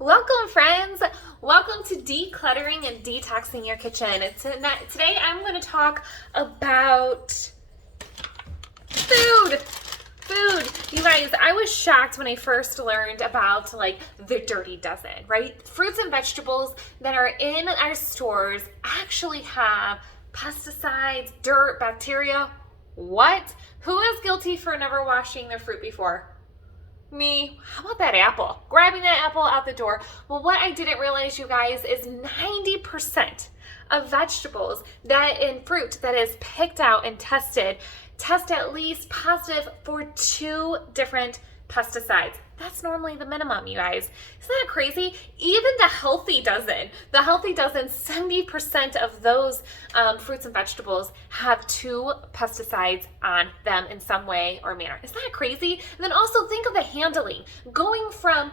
Welcome, friends. Welcome to Decluttering and Detoxing Your Kitchen. Today I'm going to talk about food. You guys, I was shocked when I first learned about the dirty dozen, right? Fruits and vegetables that are in our stores actually have pesticides, dirt, bacteria. What? Who is guilty for never washing their fruit before? Me. How about that apple? Grabbing that apple out the door. Well, what I didn't realize, you guys, is 90% of vegetables and fruit that is picked out and tested test at least positive for 2 different pesticides. That's normally the minimum, you guys. Isn't that crazy? Even the healthy dozen, 70% of those fruits and vegetables have 2 pesticides on them in some way or manner. Isn't that crazy? And then also think of the handling. Going from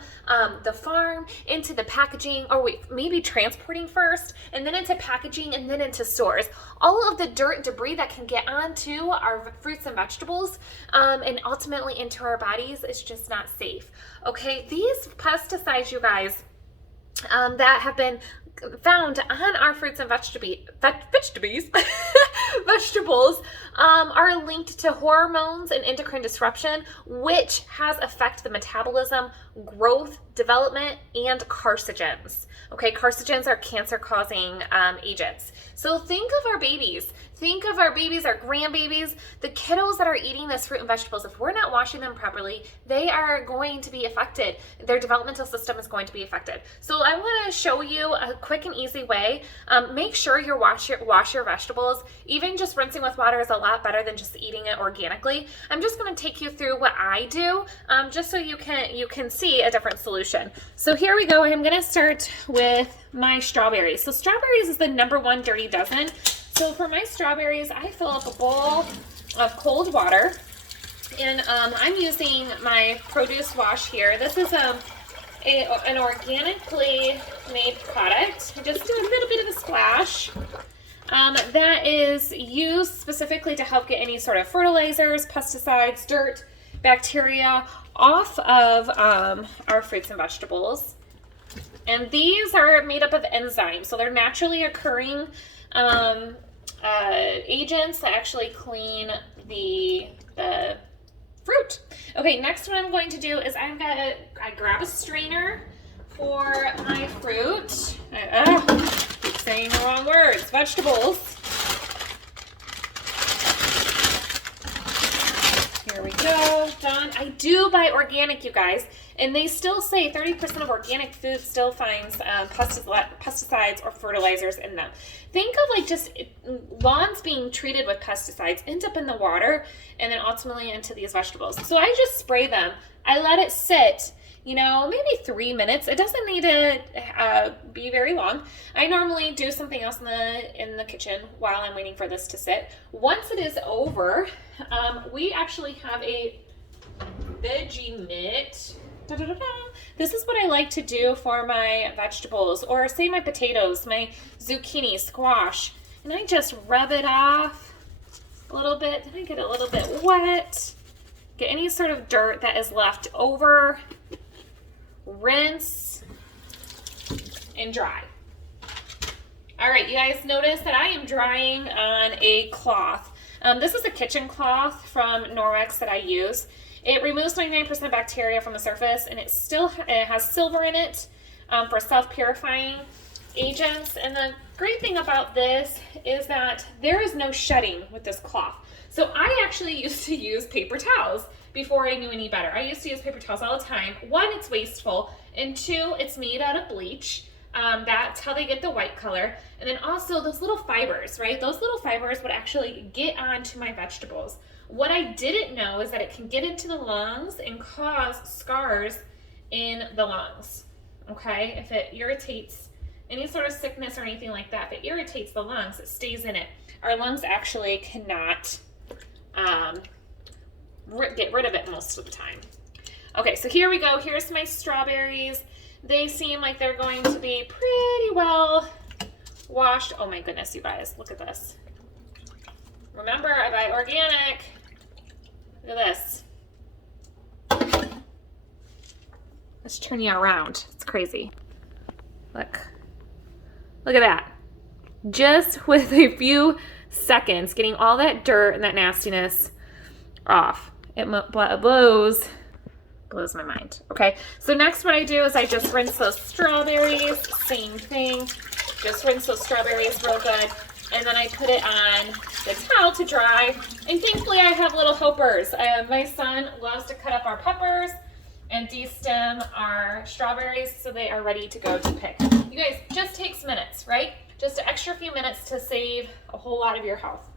the farm into the packaging, or maybe transporting first, and then into packaging, and then into stores. All of the dirt and debris that can get onto our fruits and vegetables and ultimately into our bodies is just not safe. Okay, these pesticides, you guys, that have been found on our fruits and vegetables are linked to hormones and endocrine disruption, which has affected the metabolism, growth, development, and carcinogens. Okay, carcinogens are cancer-causing agents. So think of our babies. Think of our babies, our grandbabies, the kiddos that are eating this fruit and vegetables. If we're not washing them properly, they are going to be affected. Their developmental system is going to be affected. So I want to show you a quick and easy way. Make sure you wash your vegetables. Even just rinsing with water is a lot better than just eating it organically. I'm just going to take you through what I do, just so you can see a different solution. So here we go. I'm going to start with my strawberries. So strawberries is the #1 dirty dozen. So for my strawberries, I fill up a bowl of cold water, and I'm using my produce wash here. This is an organically made product. I just do a little bit of a splash. That is used specifically to help get any sort of fertilizers, pesticides, dirt, bacteria off of our fruits and vegetables. And these are made up of enzymes, so they're naturally occurring agents that actually clean the fruit. Okay, next what I'm going to do is I grab a strainer for my fruit. Keep saying the wrong words. Vegetables. Here we go. Done. I do buy organic, you guys. And they still say 30% of organic food still finds pesticides or fertilizers in them. Think of just lawns being treated with pesticides end up in the water and then ultimately into these vegetables. So I just spray them. I let it sit, maybe 3 minutes. It doesn't need to be very long. I normally do something else in the kitchen while I'm waiting for this to sit. Once it is over, we actually have a veggie mitt. This is what I like to do for my vegetables, or say my potatoes, my zucchini, squash, and I just rub it off a little bit. Then I get a little bit wet, get any sort of dirt that is left over, rinse, and dry. All right, you guys, notice that I am drying on a cloth. This is a kitchen cloth from Norwex that I use. It removes 99% bacteria from the surface, and it has silver in it for self-purifying agents. And the great thing about this is that there is no shedding with this cloth. So I actually used to use paper towels before I knew any better. I used to use paper towels all the time. 1, it's wasteful, and 2, it's made out of bleach. That's how they get the white color. And then also those little fibers, right? Those little fibers would actually get onto my vegetables. What I didn't know is that it can get into the lungs and cause scars in the lungs, okay? If it irritates any sort of sickness or anything like that, if it irritates the lungs, it stays in it. Our lungs actually cannot get rid of it most of the time. Okay, so here we go. Here's my strawberries. They seem like they're going to be pretty well washed. Oh my goodness, you guys, look at this. Remember, I buy organic. Look at this. Let's turn you around. It's crazy. Look at that. Just with a few seconds, getting all that dirt and that nastiness off. It blows my mind. Okay, so next what I do is I just rinse those strawberries. Same thing. Just rinse those strawberries real good. And then I put it on the towel to dry. And thankfully I have little helpers. My son loves to cut up our peppers and de-stem our strawberries so they are ready to go to pick. You guys, just takes minutes, right? Just an extra few minutes to save a whole lot of your health.